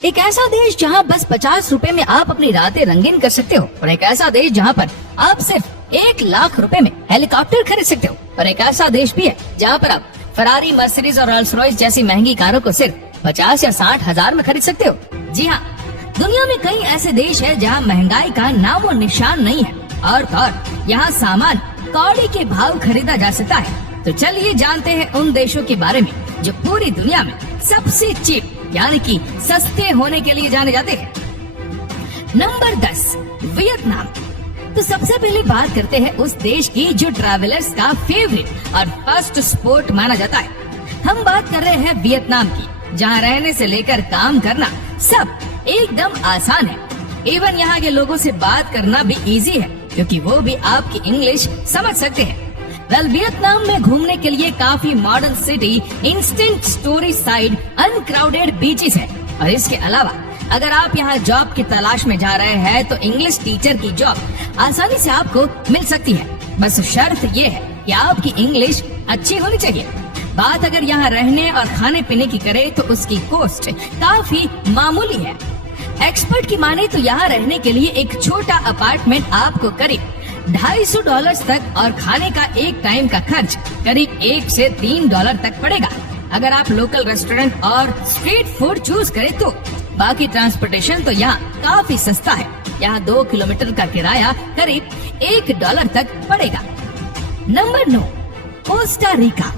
एक ऐसा देश जहां बस 50 रुपए में आप अपनी रातें रंगीन कर सकते हो, और एक ऐसा देश जहां पर आप सिर्फ 1 लाख रुपए में हेलीकॉप्टर खरीद सकते हो, और एक ऐसा देश भी है जहां पर आप फरारी, मर्सिडीज और रोल्स रॉयस जैसी महंगी कारों को सिर्फ 50 या 60 हजार में खरीद सकते हो। जी हाँ, दुनिया में कई ऐसे देश है जहाँ महंगाई का नामो निशान नहीं है, और यहाँ सामान कौड़ी के भाव खरीदा जा सकता है। तो चलिए जानते हैं उन देशों के बारे में जो पूरी दुनिया में सबसे चीप यानी कि सस्ते होने के लिए जाने जाते हैं। Number 10, Vietnam. तो सबसे पहले बात करते हैं उस देश की जो ट्रैवलर्स का फेवरेट और फर्स्ट स्पोर्ट माना जाता है। हम बात कर रहे हैं वियतनाम की, जहां रहने से लेकर काम करना सब एकदम आसान है। इवन यहाँ के लोगों से बात करना भी इजी है, क्योंकि वो भी आपकी इंग्लिश समझ सकते हैं। वियतनाम में घूमने के लिए काफी modern city, instant story side, uncrowded beaches है। और इसके अलावा अगर आप यहाँ जॉब की तलाश में जा रहे हैं तो इंग्लिश टीचर की जॉब आसानी से आपको मिल सकती है। बस शर्त ये है कि आपकी इंग्लिश अच्छी होनी चाहिए। बात अगर यहाँ रहने और खाने पीने की करे तो उसकी कॉस्ट काफी मामूली है। एक्सपर्ट की माने तो यहाँ रहने के लिए एक छोटा अपार्टमेंट आपको करीब $250 तक और खाने का एक टाइम का खर्च करीब $1 से $3 तक पड़ेगा। अगर आप लोकल रेस्टोरेंट और स्ट्रीट फूड चूज करें तो बाकी ट्रांसपोर्टेशन तो यहाँ काफी सस्ता है। यहाँ 2 किलोमीटर का किराया करीब $1 तक पड़ेगा। Number 9, Costa Rica.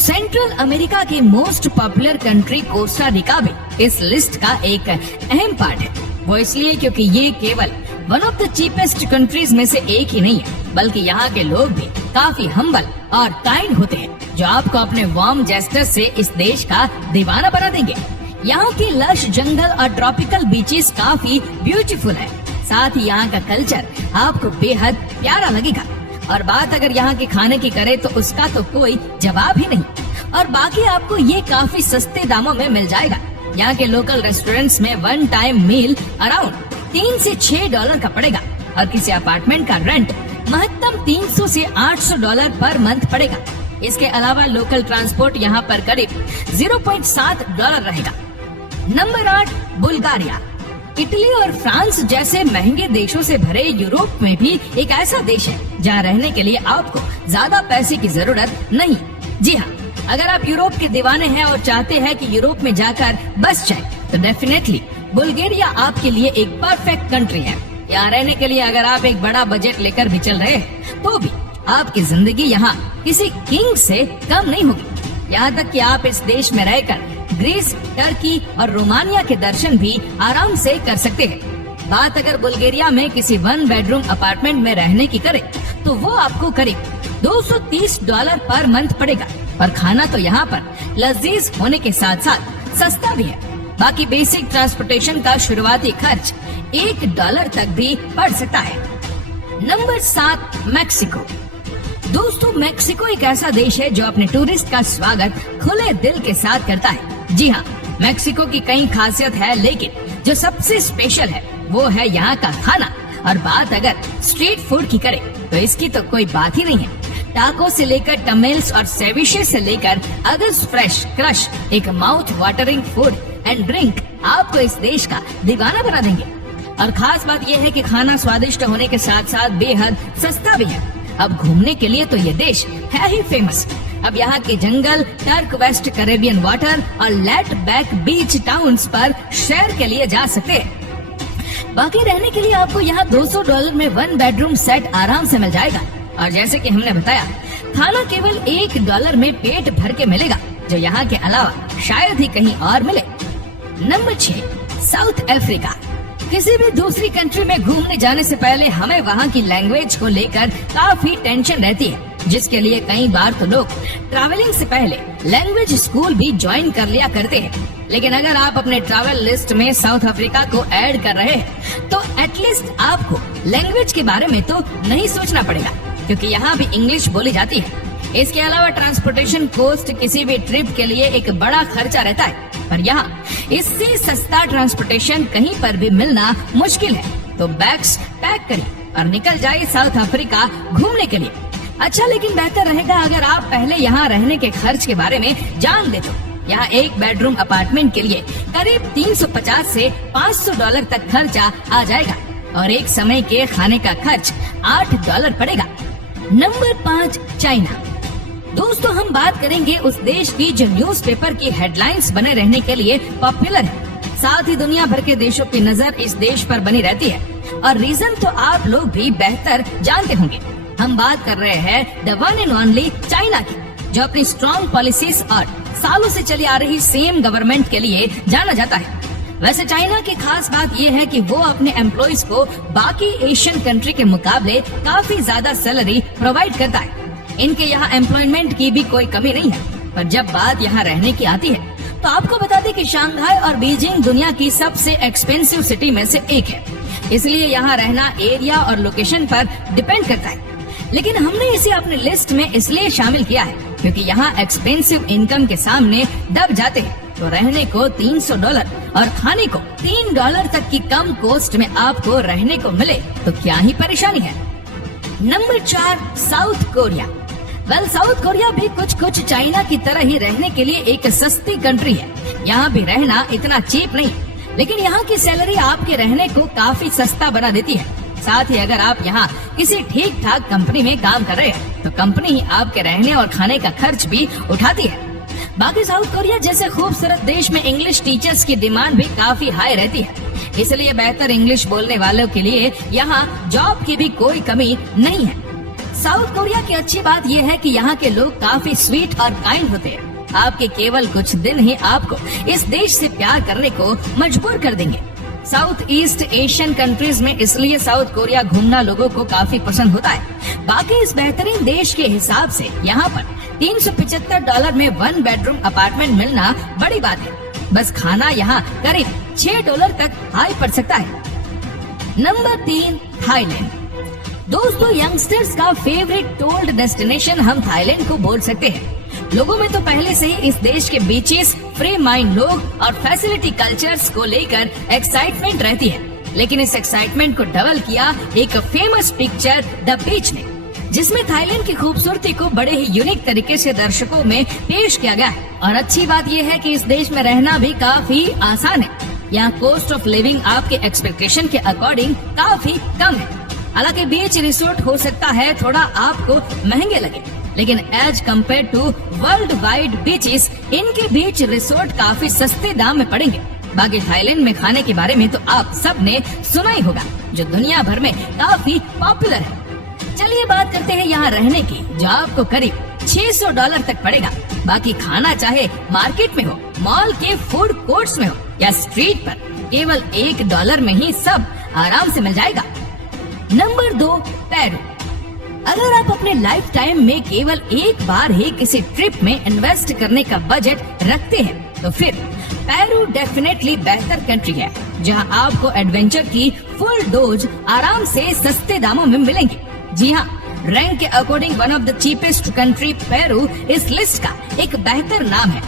Central America की most popular country Costa Rica भी इस लिस्ट का एक अहम पार्ट है। वो इसलिए क्योंकि ये केवल one of the cheapest countries में से एक ही नहीं है, बल्कि यहाँ के लोग भी काफी हम्बल और काइंड होते हैं, जो आपको अपने वार्म जेस्चर्स से इस देश का दीवाना बना देंगे। यहाँ के लश जंगल और ट्रॉपिकल बीचेस काफी ब्यूटीफुल है। साथ ही यहाँ का कल्चर आपको बेहद प्यारा लगेगा। और बात अगर यहाँ के खाने की करे तो उसका तो कोई जवाब ही नहीं। और बाकी आपको ये काफी सस्ते दामों में मिल जाएगा। यहाँ के लोकल रेस्टोरेंट्स में वन टाइम मील अराउंड $3 से $6 का पड़ेगा, और किसी अपार्टमेंट का रेंट महत्तम $300 से $800 पर मंथ पड़ेगा। इसके अलावा लोकल ट्रांसपोर्ट यहाँ पर करीब $0.7 रहेगा। Number 8, Bulgaria. इटली और फ्रांस जैसे महंगे देशों से भरे यूरोप में भी एक ऐसा देश है जहाँ रहने के लिए आपको ज्यादा पैसे की जरूरत नहीं। जी हाँ, अगर आप यूरोप के दीवाने हैं और चाहते हैं कि यूरोप में जाकर बस जाए तो डेफिनेटली बुल्गारिया आपके लिए एक परफेक्ट कंट्री है। यहाँ रहने के लिए अगर आप एक बड़ा बजट लेकर भी चल रहे हैं तो भी आपकी जिंदगी यहाँ किसी किंग से कम नहीं होगी। यहाँ तक कि आप इस देश में रहकर ग्रीस, टर्की और रोमानिया के दर्शन भी आराम से कर सकते हैं। बात अगर बुल्गारिया में किसी 1 बेडरूम अपार्टमेंट में रहने की करे तो वो आपको करीब $230 पर मंथ पड़ेगा, और खाना तो यहाँ पर लजीज होने के साथ साथ सस्ता भी है। बाकी बेसिक ट्रांसपोर्टेशन का शुरुआती खर्च $1 तक भी पड़ सकता है। Number 7, Mexico. दोस्तों, मैक्सिको एक ऐसा देश है जो अपने टूरिस्ट का स्वागत खुले दिल के साथ करता है। जी हाँ, मैक्सिको की कई खासियत है, लेकिन जो सबसे स्पेशल है वो है यहाँ का खाना। और बात अगर स्ट्रीट फूड की करे तो इसकी तो कोई बात ही नहीं है। टाको से लेकर टमेल्स और सेविशे से लेकर अगस फ्रेश क्रश, एक mouth watering food and drink आपको इस देश का दीवाना बना देंगे। और खास बात यह है कि खाना स्वादिष्ट होने के साथ साथ बेहद सस्ता भी है। अब घूमने के लिए तो ये देश है ही फेमस। अब यहाँ के जंगल, टर्क वेस्ट कैरेबियन वाटर और लेट बैक बीच टाउन्स पर शेयर के लिए जा सकते हैं। बाकी रहने के लिए आपको यहाँ $200 में 1 बेडरूम सेट आराम से मिल जाएगा। और जैसे कि हमने बताया, खाना केवल $1 में पेट भर के मिलेगा, जो यहाँ के अलावा शायद ही कहीं और मिले। Number 6, south Africa. किसी भी दूसरी कंट्री में घूमने जाने से पहले हमें वहाँ की लैंग्वेज को लेकर काफी टेंशन रहती है, जिसके लिए कई बार तो लोग ट्रैवलिंग से पहले लैंग्वेज स्कूल भी ज्वाइन कर लिया करते हैं। लेकिन अगर आप अपने ट्रैवल लिस्ट में साउथ अफ्रीका को ऐड कर रहे हैं तो एटलीस्ट आपको लैंग्वेज के बारे में तो नहीं सोचना पड़ेगा, क्योंकि यहाँ भी इंग्लिश बोली जाती है। इसके अलावा ट्रांसपोर्टेशन कॉस्ट किसी भी ट्रिप के लिए एक बड़ा खर्चा रहता है, पर यहाँ इससे सस्ता ट्रांसपोर्टेशन कहीं पर भी मिलना मुश्किल है। तो बैग्स पैक करिए और निकल जाइए साउथ अफ्रीका घूमने के लिए। अच्छा, लेकिन बेहतर रहेगा अगर आप पहले यहाँ रहने के खर्च के बारे में जान ले तो, यहाँ एक बेडरूम अपार्टमेंट के लिए करीब 350 से $500 तक खर्चा आ जाएगा और एक समय के खाने का खर्च $8 पड़ेगा। Number 5, China. दोस्तों, हम बात करेंगे उस देश की जो न्यूज़पेपर की हेडलाइंस बने रहने के लिए पॉपुलर है। साथ ही दुनिया भर के देशों की नजर इस देश पर बनी रहती है और रीजन तो आप लोग भी बेहतर जानते होंगे। हम बात कर रहे हैं the one and only China की, जो अपनी स्ट्रॉन्ग पॉलिसीज और सालों से चली आ रही सेम गवर्नमेंट के लिए जाना जाता है। वैसे चाइना की खास बात यह है कि वो अपने एम्प्लॉइज को बाकी एशियन कंट्री के मुकाबले काफी ज्यादा सैलरी प्रोवाइड करता है। इनके यहाँ एम्प्लॉयमेंट की भी कोई कमी नहीं है। पर जब बात यहाँ रहने की आती है तो आपको बता दें कि शंघाई और बीजिंग दुनिया की सबसे एक्सपेंसिव सिटी में से एक है। इसलिए यहाँ रहना एरिया और लोकेशन पर डिपेंड करता है। लेकिन हमने इसे अपनी लिस्ट में इसलिए शामिल किया है क्योंकि यहाँ एक्सपेंसिव इनकम के सामने दब जाते हैं। तो रहने को $300 और खाने को $3 तक की कम कॉस्ट में आपको रहने को मिले तो क्या ही परेशानी है। Number 4, south Korea. South Korea भी कुछ चाइना की तरह ही रहने के लिए एक सस्ती कंट्री है। यहाँ भी रहना इतना चीप नहीं, लेकिन यहाँ की सैलरी आपके रहने को काफी सस्ता बना देती है। साथ ही अगर आप यहाँ किसी ठीक ठाक कंपनी में काम कर रहे हैं तो कंपनी ही आपके रहने और खाने का खर्च भी उठाती है। बाकी साउथ कोरिया जैसे खूबसूरत देश में इंग्लिश टीचर्स की डिमांड भी काफी हाई रहती है। इसलिए बेहतर इंग्लिश बोलने वालों के लिए यहाँ जॉब की भी कोई कमी नहीं है। साउथ कोरिया की अच्छी बात यह है कि यहाँ के लोग काफी स्वीट और काइंड होते हैं। आपके केवल कुछ दिन ही आपको इस देश से प्यार करने को मजबूर कर देंगे। साउथ ईस्ट एशियन कंट्रीज में इसलिए साउथ कोरिया घूमना लोगों को काफी पसंद होता है। बाकी इस बेहतरीन देश के हिसाब से यहाँ पर $375 में 1 बेडरूम अपार्टमेंट मिलना बड़ी बात है। बस खाना यहाँ करीब $6 तक हाई पड़ सकता है। Number 3, Thailand. दोस्तों, यंगस्टर्स का फेवरेट टूरिस्ट डेस्टिनेशन हम थाईलैंड को बोल सकते हैं। लोगों में तो पहले से ही इस देश के बीचेस, फ्री माइंड लोग और फैसिलिटी कल्चर्स को लेकर एक्साइटमेंट रहती है। लेकिन इस एक्साइटमेंट को डबल किया एक फेमस पिक्चर द बीच ने, जिसमें थाईलैंड की खूबसूरती को बड़े ही यूनिक तरीके से दर्शकों में पेश किया गया है। और अच्छी बात यह है कि इस देश में रहना भी काफी आसान है। यहाँ कॉस्ट ऑफ लिविंग आपके एक्सपेक्टेशन के अकॉर्डिंग काफी कम है। हालांकि बीच रिसोर्ट हो सकता है थोड़ा आपको महंगे लगे, लेकिन as compared to worldwide beaches, इनके बीच रिसोर्ट काफी सस्ते दाम में पड़ेंगे। बाकी थाईलैंड में खाने के बारे में तो आप सब ने सुना ही होगा, जो दुनिया भर में काफी पॉपुलर है। चलिए बात करते हैं यहाँ रहने की, जो आपको करीब $600 तक पड़ेगा। बाकी खाना चाहे मार्केट में हो, मॉल के फूड कोर्ट्स में हो या स्ट्रीट पर, केवल $1 में ही सब आराम से मिल जाएगा। Number 2, Peru. अगर आप अपने लाइफ टाइम में केवल एक बार ही किसी ट्रिप में इन्वेस्ट करने का बजट रखते हैं तो फिर पेरू डेफिनेटली बेहतर कंट्री है, जहां आपको एडवेंचर की फुल डोज आराम से सस्ते दामों में मिलेंगे। जी हाँ, रैंक के according one of the cheapest country Peru इस लिस्ट का एक बेहतर नाम है।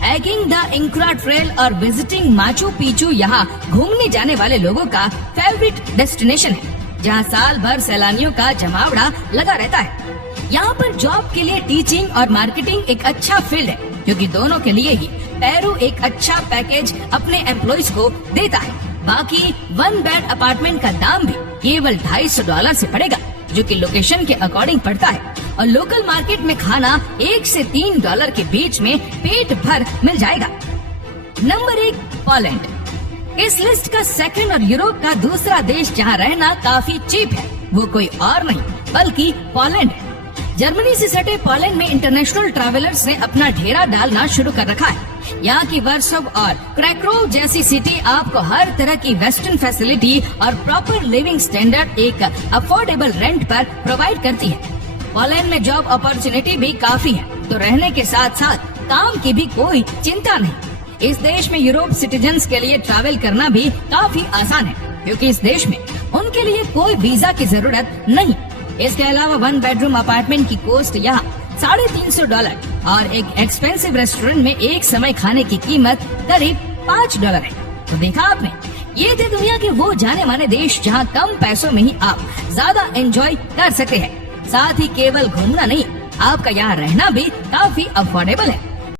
हाइकिंग द इंक्रा ट्रेल और विजिटिंग माचू पिचू यहाँ घूमने जाने वाले लोगों का फेवरेट डेस्टिनेशन है, जहाँ साल भर सैलानियों का जमावड़ा लगा रहता है। यहाँ पर जॉब के लिए टीचिंग और मार्केटिंग एक अच्छा फील्ड है, क्योंकि दोनों के लिए ही पेरू एक अच्छा पैकेज अपने एम्प्लॉइज को देता है। बाकी 1 बेड अपार्टमेंट का दाम भी केवल $250 से पड़ेगा, जो कि लोकेशन के अकॉर्डिंग पड़ता है। और लोकल मार्केट में खाना $1 से $3 के बीच में पेट भर मिल जाएगा। Number 1, Poland. इस लिस्ट का सेकंड और यूरोप का दूसरा देश जहां रहना काफी चीप है, वो कोई और नहीं बल्कि पोलैंड है। जर्मनी से सटे पोलैंड में इंटरनेशनल ट्रैवलर्स ने अपना डेरा डालना शुरू कर रखा है। यहाँ की वर्सोव और क्रैकोव जैसी सिटी आपको हर तरह की वेस्टर्न फैसिलिटी और प्रॉपर लिविंग स्टैंडर्ड एक अफोर्डेबल रेंट पर प्रोवाइड करती है। पोलैंड में जॉब अपॉर्चुनिटी भी काफी है, तो रहने के साथ साथ काम की भी कोई चिंता नहीं। इस देश में यूरोप सिटीजन्स के लिए ट्रैवल करना भी काफी आसान है, क्योंकि इस देश में उनके लिए कोई वीजा की जरूरत नहीं। इसके अलावा 1 बेडरूम अपार्टमेंट की कॉस्ट यहाँ $350 और एक एक्सपेंसिव रेस्टोरेंट में एक समय खाने की कीमत करीब $5 है। तो देखा आपने, ये थे दुनिया के वो जाने माने देश जहाँ कम पैसों में ही आप ज्यादा एंजॉय कर सकते हैं। साथ ही केवल घूमना नहीं, आपका यहाँ रहना भी काफी अफोर्डेबल है।